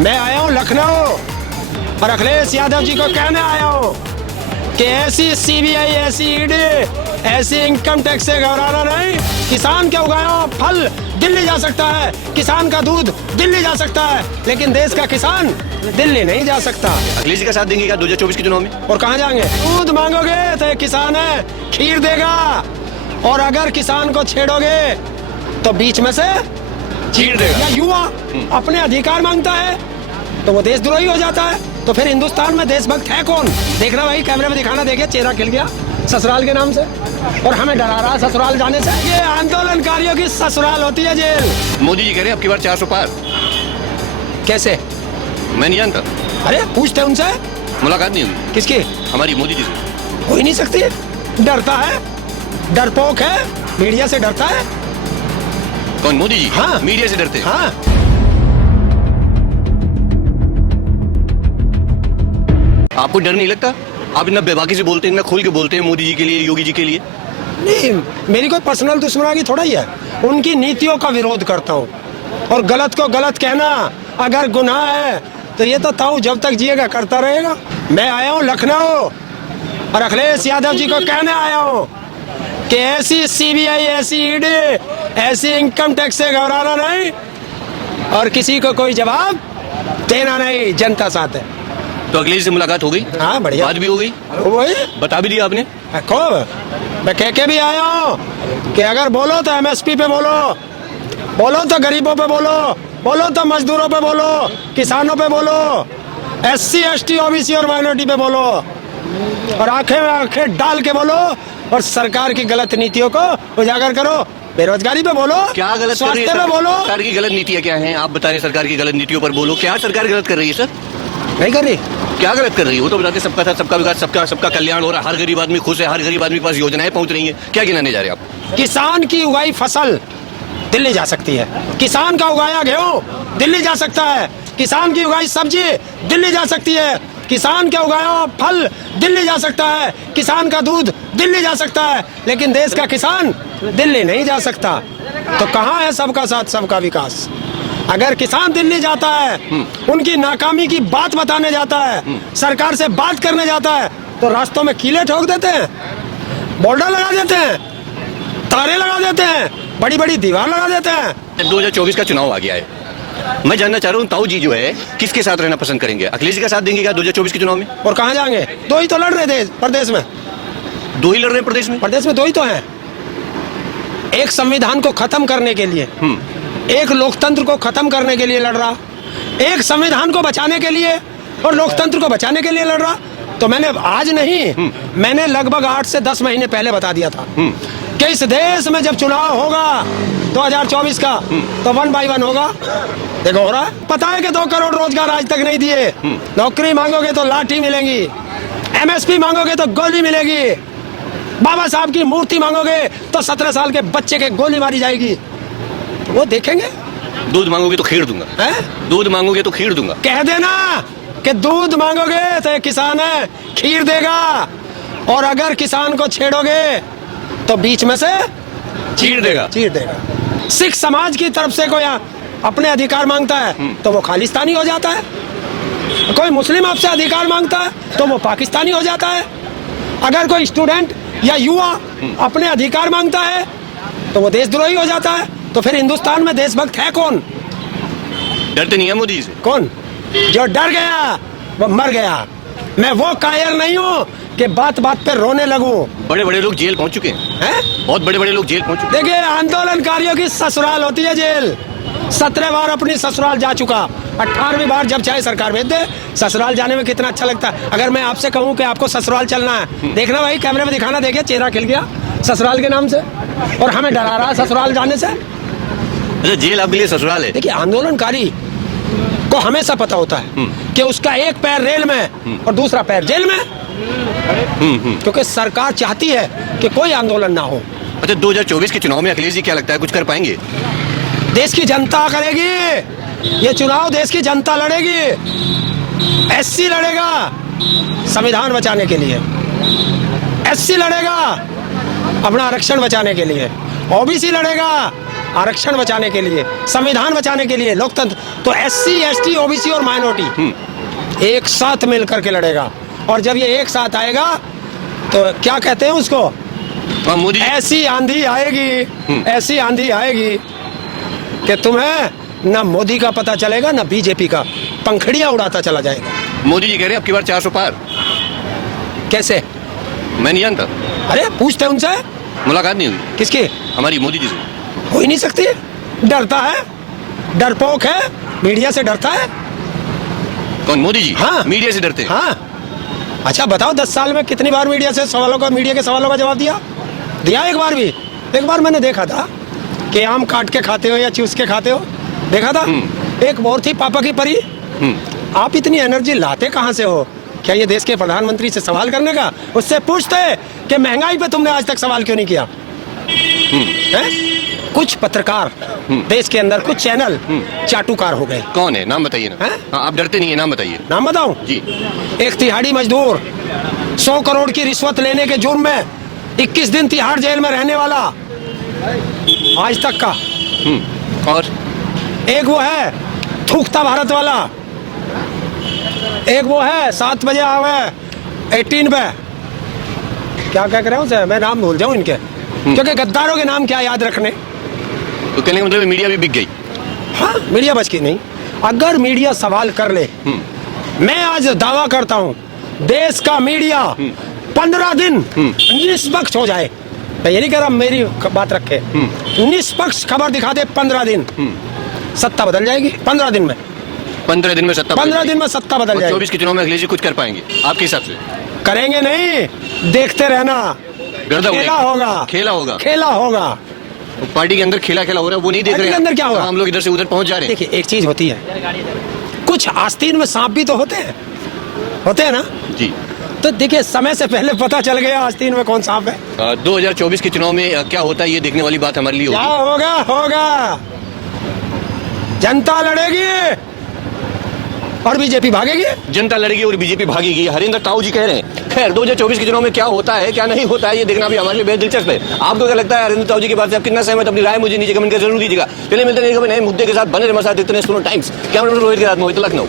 मैं आया हूँ लखनऊ और अखिलेश यादव जी को कहने आया हूँ कि ऐसी सीबीआई, ऐसी ईडी, ऐसी इनकम टैक्स से घबराना नहीं। किसान के उगाया फल दिल्ली जा सकता है, किसान का दूध दिल्ली जा सकता है, लेकिन देश का किसान दिल्ली नहीं जा सकता। अखिलेश जी का साथ देंगे क्या 2024 के चुनाव में? और कहाँ जाएंगे? दूध मांगोगे तो एक किसान है खीर देगा, और अगर किसान को छेड़ोगे तो बीच में से चीर देगा। या युवा अपने अधिकार मांगता है तो वो देशद्रोही हो जाता है। तो फिर हिंदुस्तान में देशभक्त है कौन? देखना भाई, कैमरे में दिखाना, देखिए चेहरा खिल गया ससुराल के नाम से, और हमें डरा रहा है ससुराल जाने से। ये आंदोलनकारियों की ससुराल होती है जेल। मोदी जी कह रहे हैं अब की बार 400 पार। कैसे? मैं नहीं जानता, अरे पूछते उनसे। मुलाकात नहीं हुई किसकी? हमारी मोदी जी से। हो ही नहीं सकती, डरता है, डरपोक है, मीडिया से डरता है। कौन? मोदी जी? हाँ। मीडिया से डरते हैं। हाँ, आपको डर नहीं लगता? आप इतना बेबाकी से बोलते हैं, इतना खुल के बोलते हैं मोदी जी के लिए, योगी जी के लिए। नहीं, मेरी कोई पर्सनल दुश्मनागी थोड़ा ही है। उनकी नीतियों का विरोध करता हूँ, और गलत को गलत कहना अगर गुनाह है तो ये तो ताऊ जब तक जिएगा करता रहेगा। मैं आया हूँ लखनऊ और अखिलेश यादव जी को कहने आया हूँ कि ऐसी सीबीआई, ऐसी ईडी, ऐसी इनकम टैक्स से घबराना नहीं, और किसी को कोई जवाब देना नहीं। जनता साथ है। तो अखिलेश से मुलाकात हो गई? हाँ, बढ़िया बात भी हो गई, वही बता भी दिया आपने। खूब। मैं कह के भी आया हूँ कि अगर बोलो तो एमएसपी पे बोलो, बोलो तो गरीबों पे बोलो, बोलो तो मजदूरों पे बोलो, किसानों पे बोलो, एससी, एसटी, ओबीसी और माइनॉरिटी पे बोलो, और आंखें में आंखें डाल के बोलो, और सरकार की गलत नीतियों को उजागर करो। बेरोजगारी पे बोलो, क्या गलत कर रही है स्वास्थ्य पे बोलो। सरकार की गलत नीतियाँ क्या हैं? आप बता रहे हैं सरकार की गलत नीतियों पर बोलो। क्या सरकार गलत कर रही है सर? नहीं कर रही। क्या गलत कर रही है? वो तो बताते सबका साथ, सबका विकास, सबका कल्याण हो रहा है, हर गरीब आदमी खुश है, हर गरीब आदमी के पास योजनाएं पहुंच रही हैं। क्या गिनाने जा रहे हैं आप? किसान की उगाई फसल दिल्ली जा सकती है, किसान का उगाया गेहूं दिल्ली जा सकता है, किसान की उगाई सब्जी दिल्ली जा सकती है, किसान का उगाया फल दिल्ली जा सकता है, किसान का दूध दिल्ली जा सकता है, लेकिन देश का किसान दिल्ली नहीं जा सकता। तो कहाँ है सबका साथ, सबका विकास? अगर किसान दिल्ली जाता है, उनकी नाकामी की बात बताने जाता है, सरकार से बात करने जाता है, तो रास्तों में कीले ठोक देते हैं, बॉर्डर लगा देते हैं, तारे लगा देते हैं, बड़ी बड़ी दीवार लगा देते हैं। 2024 का चुनाव आ गया है। मैं जानना चाह रहा हूँ ताऊ जी जो है किसके साथ रहना पसंद करेंगे? अखिलेश जी का साथ देंगे क्या 2024 के चुनाव में? और कहाँ जाएंगे? दो ही तो लड़ रहे थे प्रदेश में। दो ही लड़ रहे हैं प्रदेश में? प्रदेश में दो ही तो हैं। एक संविधान को खत्म करने के लिए, एक लोकतंत्र को खत्म करने के लिए लड़ रहा, एक संविधान को बचाने के लिए और लोकतंत्र को बचाने के लिए लड़ रहा। तो मैंने आज नहीं, मैंने लगभग 8 से 10 महीने पहले बता दिया था कि इस देश में जब चुनाव होगा 2024 का, तो 1 by 1 होगा। देखो हो रहा है। पता है कि 2 करोड़ रोजगार आज तक नहीं दिए। नौकरी मांगोगे तो लाठी मिलेगी, एमएसपी मांगोगे तो गोली मिलेगी, बाबा साहब की मूर्ति मांगोगे तो 17 साल के बच्चे के गोली मारी जाएगी। तो वो देखेंगे। दूध मांगोगे तो खीर दूंगा। है? दूध मांगोगे तो खीर दूंगा। कह देना कि दूध मांगोगे तो एक किसान है खीर देगा, और अगर किसान को छेड़ोगे तो बीच में से चीर देगा। चीर देगा। सिख समाज की तरफ से कोई अपने अधिकार मांगता है तो वो खालिस्तानी हो जाता है, कोई मुस्लिम आपसे अधिकार मांगता है तो वो पाकिस्तानी हो जाता है, अगर कोई स्टूडेंट या युवा अपने अधिकार मांगता है तो वो देशद्रोही हो जाता है। तो फिर हिंदुस्तान में देशभक्त है कौन? डरते नहीं है मोदी जी से? कौन? जो डर गया वो मर गया। मैं वो कायर नहीं हूँ कि बात बात पे रोने लगूं। बड़े बड़े लोग जेल पहुंच चुके हैं, बहुत बड़े बड़े लोग जेल पहुंच चुके हैं। देखिए, आंदोलनकारियों की ससुराल होती है जेल। 17 बार अपनी ससुराल जा चुका, 18वीं बार जब चाहे सरकार भेज दे। ससुराल जाने में कितना अच्छा लगता है। अगर मैं आपसे कहूँ कि आपको ससुराल चलना है, देखना भाई, कैमरे में दिखाना, देखिए चेहरा खिल गया ससुराल के नाम से, और हमें डरा रहा है ससुराल जाने से। अच्छा, जेल आपके लिए ससुराल है? देखिए, आंदोलनकारी को हमेशा पता होता है कि उसका एक पैर रेल में और दूसरा पैर जेल में, क्योंकि सरकार चाहती है कि कोई आंदोलन ना हो। अच्छा, 2024 के चुनाव में अखिलेश जी क्या लगता है कुछ कर पाएंगे? देश की जनता करेगी ये चुनाव, देश की जनता लड़ेगी। एससी लड़ेगा संविधान बचाने के लिए, एससी लड़ेगा अपना आरक्षण बचाने के लिए, ओबीसी लड़ेगा आरक्षण बचाने के लिए, संविधान बचाने के लिए, लोकतंत्र, तो SC, ST, OBC और माइनॉरिटी एक साथ मिलकर के लड़ेगा। और जब ये एक साथ आएगा तो क्या कहते हैं उसको, और मोदी जी ऐसी आंधी आएगी, ऐसी आंधी आएगी कि तुम्हें ना मोदी का पता चलेगा ना बीजेपी का, पंखड़ियां उड़ाता चला जाएगा। मोदी जी कह रहे हैं अब की बार 400 पार। कैसे? मैं नहीं जानता, अरे पूछते उनसे। मुलाकात नहीं हुई किसकी? हमारी मोदी जी से। हो ही नहीं सकती, डरता है, डरपोक है, मीडिया से डरता है। कौन, मोदी जी? हाँ। मीडिया से डरते हैं? हाँ। अच्छा बताओ 10 साल में कितनी बार मीडिया के सवालों का जवाब दिया? एक बार भी? एक बार मैंने देखा था कि आम काट के खाते हो या चूस के खाते हो, देखा था। एक और थी पापा की परी। आप इतनी एनर्जी लाते कहाँ से हो? क्या ये देश के प्रधानमंत्री से सवाल करने का? उससे पूछते कि महंगाई पे तुमने आज तक सवाल क्यों नहीं किया? हैं? कुछ पत्रकार देश के अंदर, कुछ चैनल चाटुकार हो गए। कौन है, नाम बताइए ना। हैं? हाँ, आप डरते नहीं है, नाम बताइए। नाम बताऊं? जी। एक तिहाड़ी मजदूर 100 करोड़ की रिश्वत लेने के जुर्म में 21 दिन तिहाड़ जेल में रहने वाला, आज तक का। और एक वो है थूकता भारत वाला, एक वो है 7 बजे आवे 18 पे, क्या कह रहे हो उसे, मैं नाम भूल जाऊं इनके, क्योंकि गद्दारों के नाम क्या याद रखने। तो कहने का मतलब मीडिया भी बिक गई। हाँ, मीडिया बच की नहीं। अगर मीडिया सवाल कर ले, मैं आज दावा करता हूं देश का मीडिया 15 दिन निष्पक्ष हो जाए। मैं ये नहीं कह रहा मेरी बात रखे, निष्पक्ष खबर दिखा दे 15 दिन, सत्ता बदल जाएगी 15 दिन में। 15 दिन में सत्ता 15 दिन में सत्ता बदल जाएगी। 24 के चुनाव में अखिलेश जी कुछ कर पाएंगे आपके हिसाब से? करेंगे नहीं, देखते रहना। गर्दा खेला उड़ेगा। होगा, खेला होगा, खेला होगा। पार्टी के अंदर खेला हो रहा है, वो नहीं देख पार्टी रहे के हैं। अंदर क्या होगा? हम लोग इधर से उधर पहुंच जा रहे हैं। देखिए एक चीज होती है, कुछ आस्तीन में सांप भी तो होते हैं ना जी। तो देखिए समय से पहले पता चल गया आस्तीन में कौन सांप है। 2024 के चुनाव में क्या होता है ये देखने वाली बात हमारे लिए क्या होगी। होगा? जनता लड़ेगी और बीजेपी भागेगी। जनता लड़ेगी और बीजेपी भागेगी, हरिंदर ताऊ जी कह रहे हैं। खैर 2024 के चुनाव में क्या होता है क्या नहीं होता है ये देखना भी हमारे लिए बेहद दिलचस्प है। आपको क्या लगता है हरिंदर ताऊ जी की बात से आप कितना सहमत, अपनी राय मुझे नीचे कमेंट कर जरूर दीजिएगा। चलिए मिलते हैं नए मुद्दे के साथ, बने रहे हमारे साथ। इतने सुनो टाइम्स, कैमरा रोहित के साथ मोहित, लखनऊ।